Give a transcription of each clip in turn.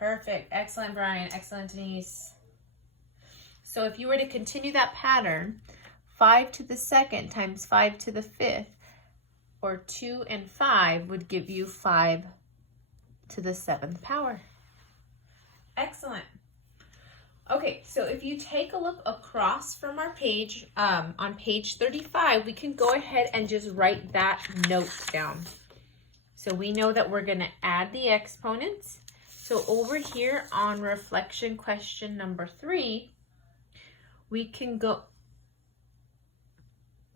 Perfect. Excellent, Brian. Excellent, Denise. So if you were to continue that pattern, 5 to the second times 5 to the fifth, or 2 and 5 would give you 5 to the seventh power. Excellent. Okay, so if you take a look across from our page, on page 35, we can go ahead and just write that note down. So we know that we're going to add the exponents. So over here on reflection question number 3, we can go,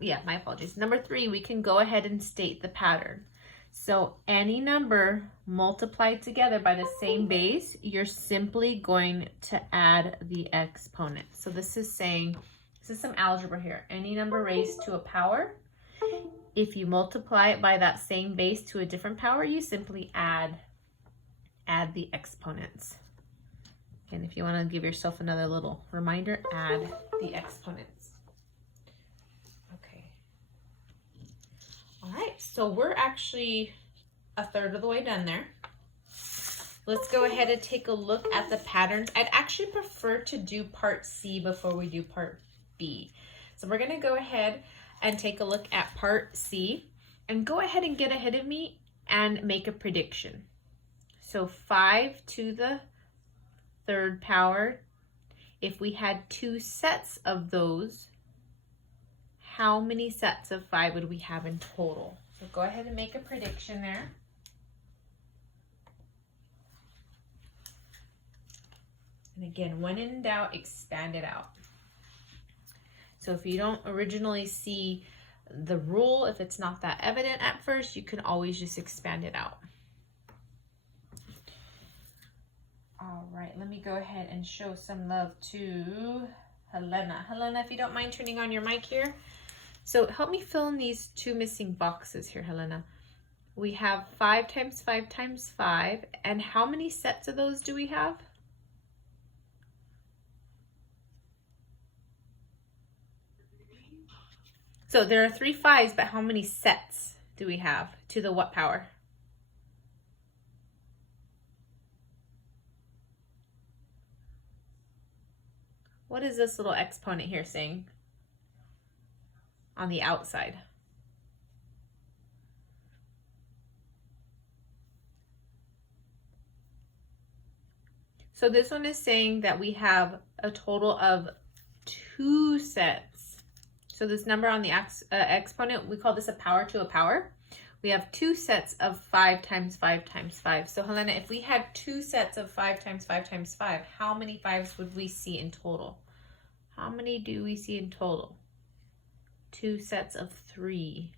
my apologies. Number 3, we can go ahead and state the pattern. So any number multiplied together by the same base, you're simply going to add the exponent. So this is saying, this is some algebra here. Any number raised to a power, if you multiply it by that same base to a different power, you simply add the exponents. And if you want to give yourself another little reminder, add the exponents. Okay. All right, so we're actually a third of the way done there. Let's go ahead and take a look at the patterns. I'd actually prefer to do part C before we do part B. So we're gonna go ahead and take a look at part C and go ahead and get ahead of me and make a prediction. So 5 to the third power, if we had 2 sets of those, how many sets of 5 would we have in total? So go ahead and make a prediction there. And again, when in doubt, expand it out. So if you don't originally see the rule, if it's not that evident at first, you can always just expand it out. All right, let me go ahead and show some love to Helena. Helena, if you don't mind turning on your mic here. So help me fill in these 2 missing boxes here, Helena. We have 5 times 5 times 5, and how many sets of those do we have? So there are 3 5s, but how many sets do we have to the what power? What is this little exponent here saying on the outside? So this one is saying that we have a total of 2 sets. So this number on the exponent, we call this a power to a power. We have 2 sets of 5 times 5 times 5. So Helena, if we had 2 sets of 5 times 5 times 5, how many 5s would we see in total? How many do we see in total? 2 sets of 3.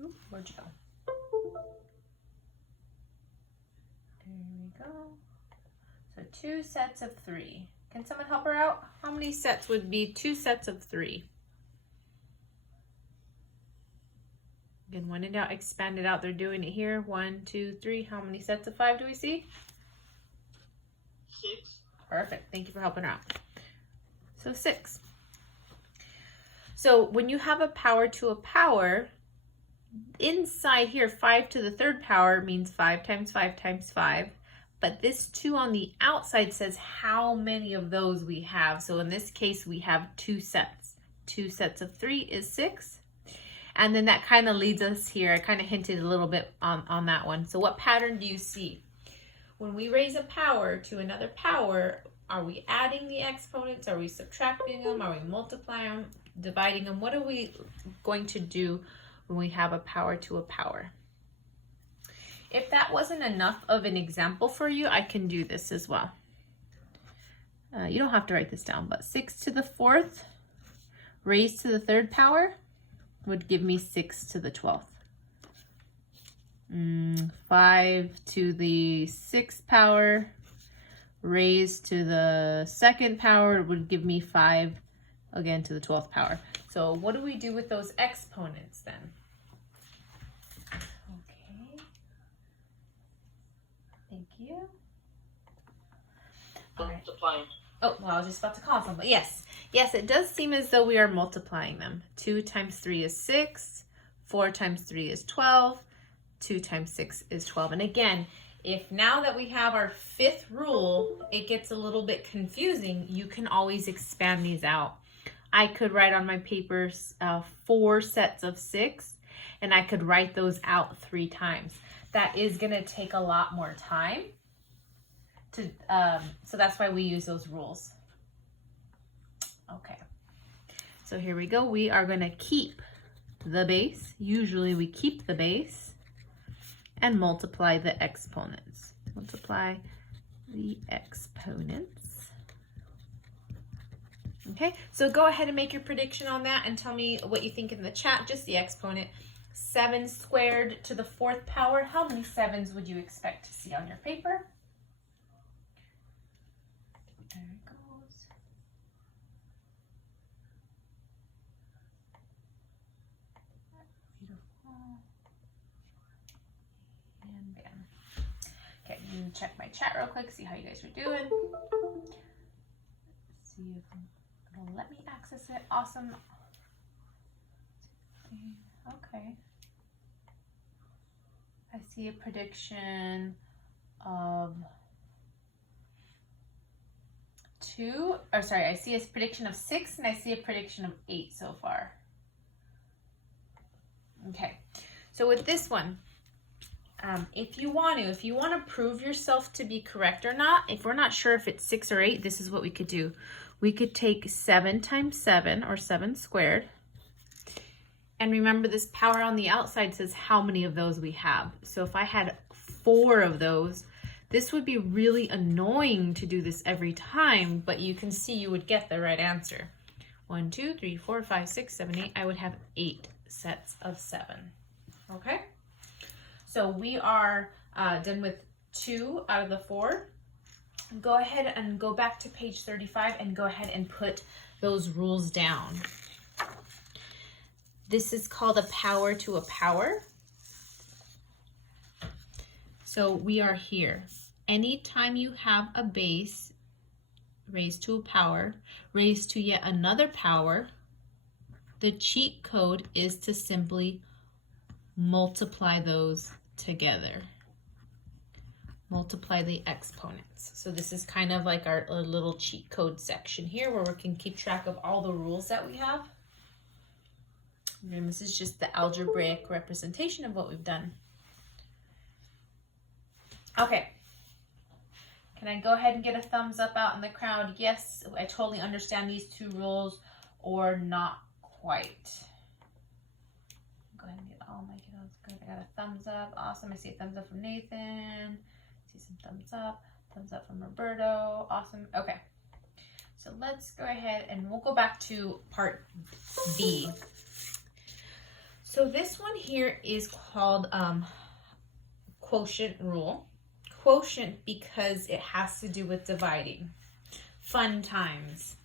Ooh, where'd you go? There we go. So 2 sets of 3. Can someone help her out? How many sets would be 2 sets of 3? Again, when in doubt, expand it out. They're doing it here. 1, 2, 3. How many sets of 5 do we see? 6. Perfect. Thank you for helping her out. So 6. So when you have a power to a power, inside here, 5 to the third power means 5 times 5 times 5. But this 2 on the outside says how many of those we have. So in this case, we have 2 sets. 2 sets of 3 is 6. And then that kind of leads us here. I kind of hinted a little bit on that one. So what pattern do you see? When we raise a power to another power, are we adding the exponents? Are we subtracting them? Are we multiplying them, dividing them? What are we going to do when we have a power to a power? If that wasn't enough of an example for you, I can do this as well. You don't have to write this down, but 6 to the 4th raised to the 3rd power would give me 6 to the 12th. 5 to the 6th power raised to the 2nd power would give me 5 again to the 12th power. So what do we do with those exponents then? Okay. Thank you. All right. Multiplying. Oh, well, I was just about to call someone. Yes. Yes, it does seem as though we are multiplying them. 2 times 3 is 6. 4 times 3 is 12. 2 times 6 is 12. And again, if now that we have our fifth rule, it gets a little bit confusing, you can always expand these out. I could write on my papers 4 sets of 6, and I could write those out 3 times. That is going to take a lot more time. So that's why we use those rules. Okay, so here we go. We are going to keep the base. Usually we keep the base and multiply the exponents. Multiply the exponents. Okay, so go ahead and make your prediction on that and tell me what you think in the chat. Just the exponent. 7 squared to the 4th power. How many 7s would you expect to see on your paper? There it goes. Beautiful. And bam. Okay, I'm gonna check my chat real quick, see how you guys are doing. See if it'll let me access it. Awesome. Okay. I see a prediction of I see a prediction of 6 and I see a prediction of 8 so far. Okay, so with this one, if you want to prove yourself to be correct or not, if we're not sure if it's 6 or 8, this is what we could do. We could take 7 times 7, or 7 squared. And remember, this power on the outside says how many of those we have. So if I had 4 of those, this would be really annoying to do this every time, but you can see you would get the right answer. 1, 2, 3, 4, 5, 6, 7, 8. I would have 8 sets of 7. Okay? So we are done with 2 out of the 4. Go ahead and go back to page 35 and go ahead and put those rules down. This is called a power to a power. So we are here. Anytime you have a base raised to a power, raised to yet another power, the cheat code is to simply multiply those together. Multiply the exponents. So this is kind of like our little cheat code section here where we can keep track of all the rules that we have. And this is just the algebraic representation of what we've done. Okay. Can I go ahead and get a thumbs up out in the crowd? Yes, I totally understand these 2 rules, or not quite. Go ahead and get all my kiddos. Good. I got a thumbs up. Awesome. I see a thumbs up from Nathan. I see some thumbs up. Thumbs up from Roberto. Awesome. Okay. So let's go ahead and we'll go back to part B. So this one here is called quotient rule. Quotient because it has to do with dividing. Fun times.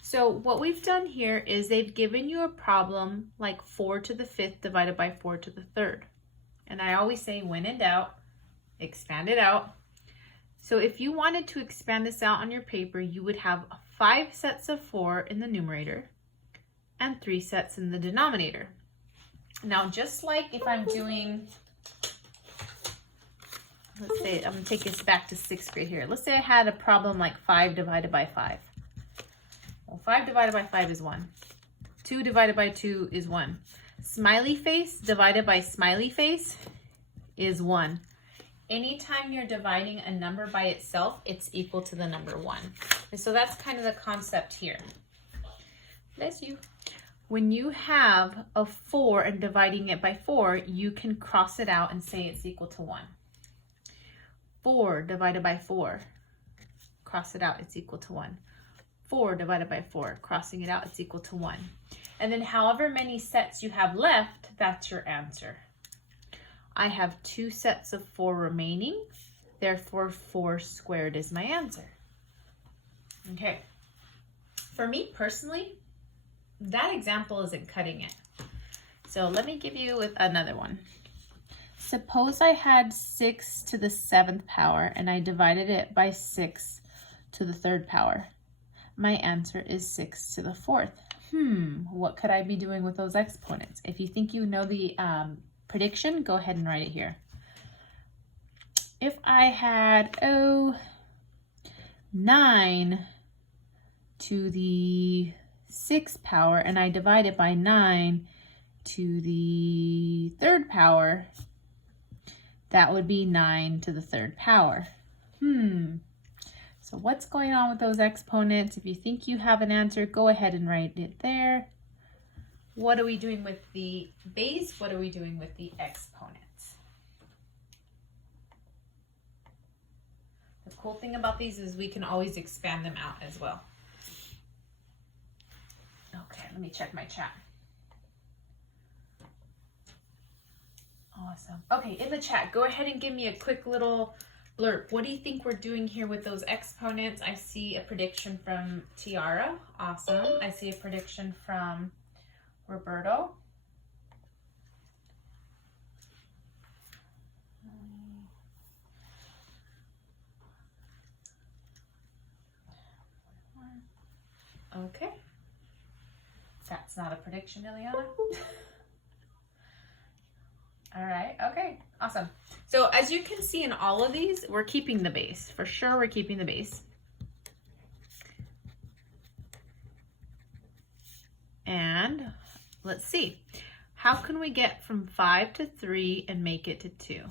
So what we've done here is they've given you a problem like 4 to the 5th divided by 4 to the 3rd. And I always say, when in doubt, expand it out. So if you wanted to expand this out on your paper, you would have 5 sets of 4 in the numerator and 3 sets in the denominator. Now, just like if I'm doing, let's say, I'm going to take this back to 6th grade here. Let's say I had a problem like 5 divided by 5. Well, 5 divided by 5 is 1. 2 divided by 2 is 1. Smiley face divided by smiley face is 1. Anytime you're dividing a number by itself, it's equal to the number 1. And so that's kind of the concept here. Bless you. When you have a 4 and dividing it by 4, you can cross it out and say it's equal to 1. 4 divided by 4, cross it out, it's equal to 1. 4 divided by 4, crossing it out, it's equal to 1. And then however many sets you have left, that's your answer. I have 2 sets of 4 remaining, therefore 4 squared is my answer. Okay. For me personally, that example isn't cutting it. So let me give you with another one. Suppose I had 6 to the 7th power and I divided it by 6 to the 3rd power. My answer is 6 to the 4th. What could I be doing with those exponents? If you think you know the prediction, go ahead and write it here. If I had, 9 to the 6th power and I divide it by 9 to the 3rd power, that would be 9 to the 3rd power. So what's going on with those exponents? If you think you have an answer, go ahead and write it there. What are we doing with the base? What are we doing with the exponents? The cool thing about these is we can always expand them out as well. Okay, let me check my chat. Awesome. Okay, in the chat, go ahead and give me a quick little blurb. What do you think we're doing here with those exponents? I see a prediction from Tiara. Awesome. I see a prediction from Roberto. Okay. That's not a prediction, Ileana. All right, okay, awesome. So as you can see in all of these, we're keeping the base. For sure, we're keeping the base. And let's see. How can we get from 5 to 3 and make it to 2?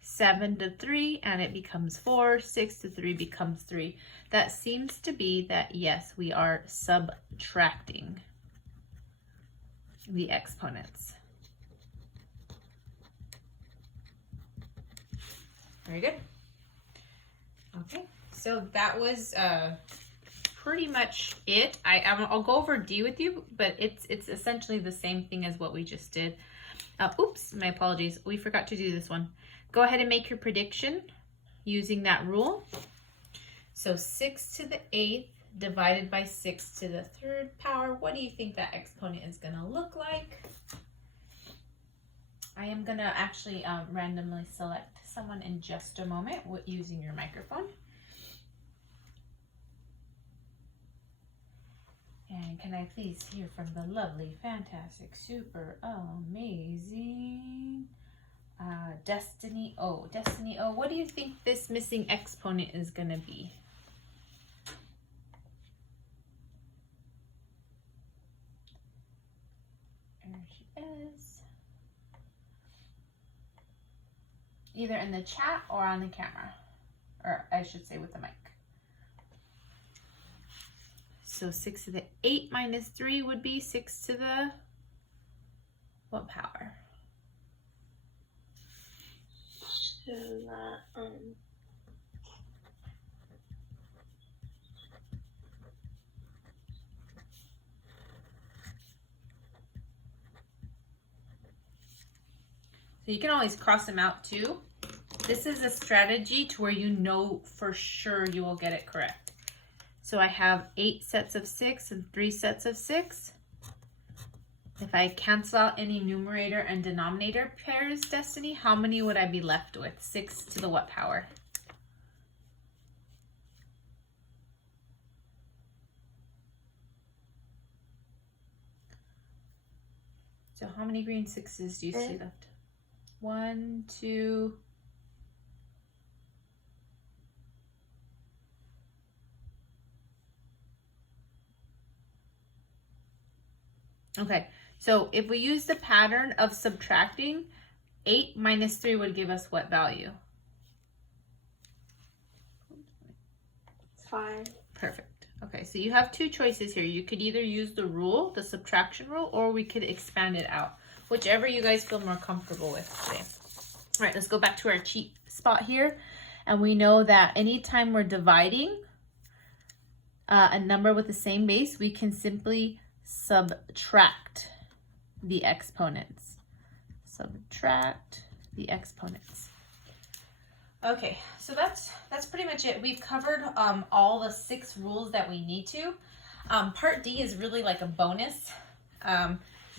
7 to 3 and it becomes 4. 6 to 3 becomes 3. That seems to be that, yes, we are subtracting the exponents. Very good. Okay, so that was pretty much it. I'll go over D with you, but it's essentially the same thing as what we just did. Oops, my apologies. We forgot to do this one. Go ahead and make your prediction using that rule. So 6 to the 8th divided by 6 to the 3rd power. What do you think that exponent is going to look like? I am going to actually randomly select someone in just a moment using your microphone. And can I please hear from the lovely, fantastic, super amazing Destiny O. Destiny O, what do you think this missing exponent is going to be? There she is. Either in the chat or on the camera, or I should say with the mic. So 6 to the 8 minus 3 would be 6 to the what power? So that, So you can always cross them out too. This is a strategy to where you know for sure you will get it correct. So I have 8 sets of 6 and 3 sets of 6. If I cancel out any numerator and denominator pairs, Destiny, how many would I be left with? 6 to the what power? So how many green 6s do you see left? 1, 2. Okay, so if we use the pattern of subtracting, 8 minus 3 would give us what value? 5. Perfect. Okay, so you have 2 choices here. You could either use the rule, the subtraction rule, or we could expand it out. Whichever you guys feel more comfortable with today. All right, let's go back to our cheat spot here. And we know that anytime we're dividing a number with the same base, we can simply subtract the exponents. Subtract the exponents. Okay, so that's pretty much it. We've covered all the 6 rules that we need to. Part D is really like a bonus,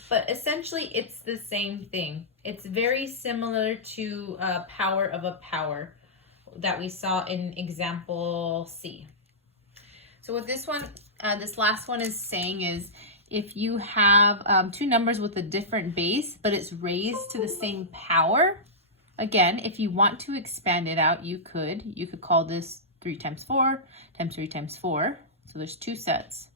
but essentially it's the same thing. It's very similar to power of a power that we saw in example C. So with this one, This last one is saying is if you have two numbers with a different base, but it's raised to the same power. Again, if you want to expand it out, you could call this 3 times 4 times 3 times 4. So there's two sets.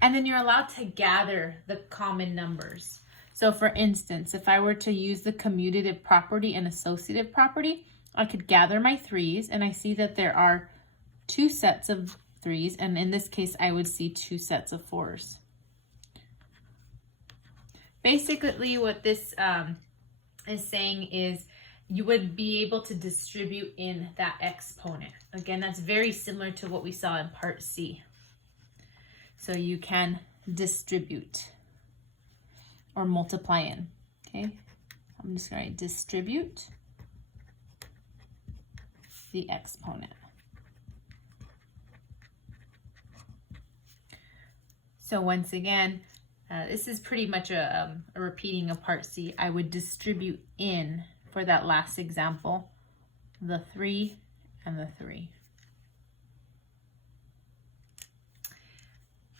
And then you're allowed to gather the common numbers. So for instance, if I were to use the commutative property and associative property, I could gather my 3's, and I see that there are two sets of 3's, and in this case, I would see two sets of 4's. Basically, what this is saying is you would be able to distribute in that exponent. Again, that's very similar to what we saw in part C. So you can distribute or multiply in, okay? I'm just going to distribute the exponent. So once again, this is pretty much a repeating of part C. I would distribute in, for that last example, the 3 and the 3.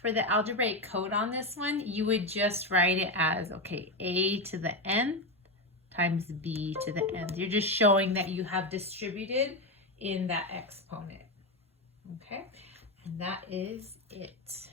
For the algebraic code on this one, you would just write it as, okay, a to the n times b to the n. You're just showing that you have distributed in that exponent. Okay, and that is it.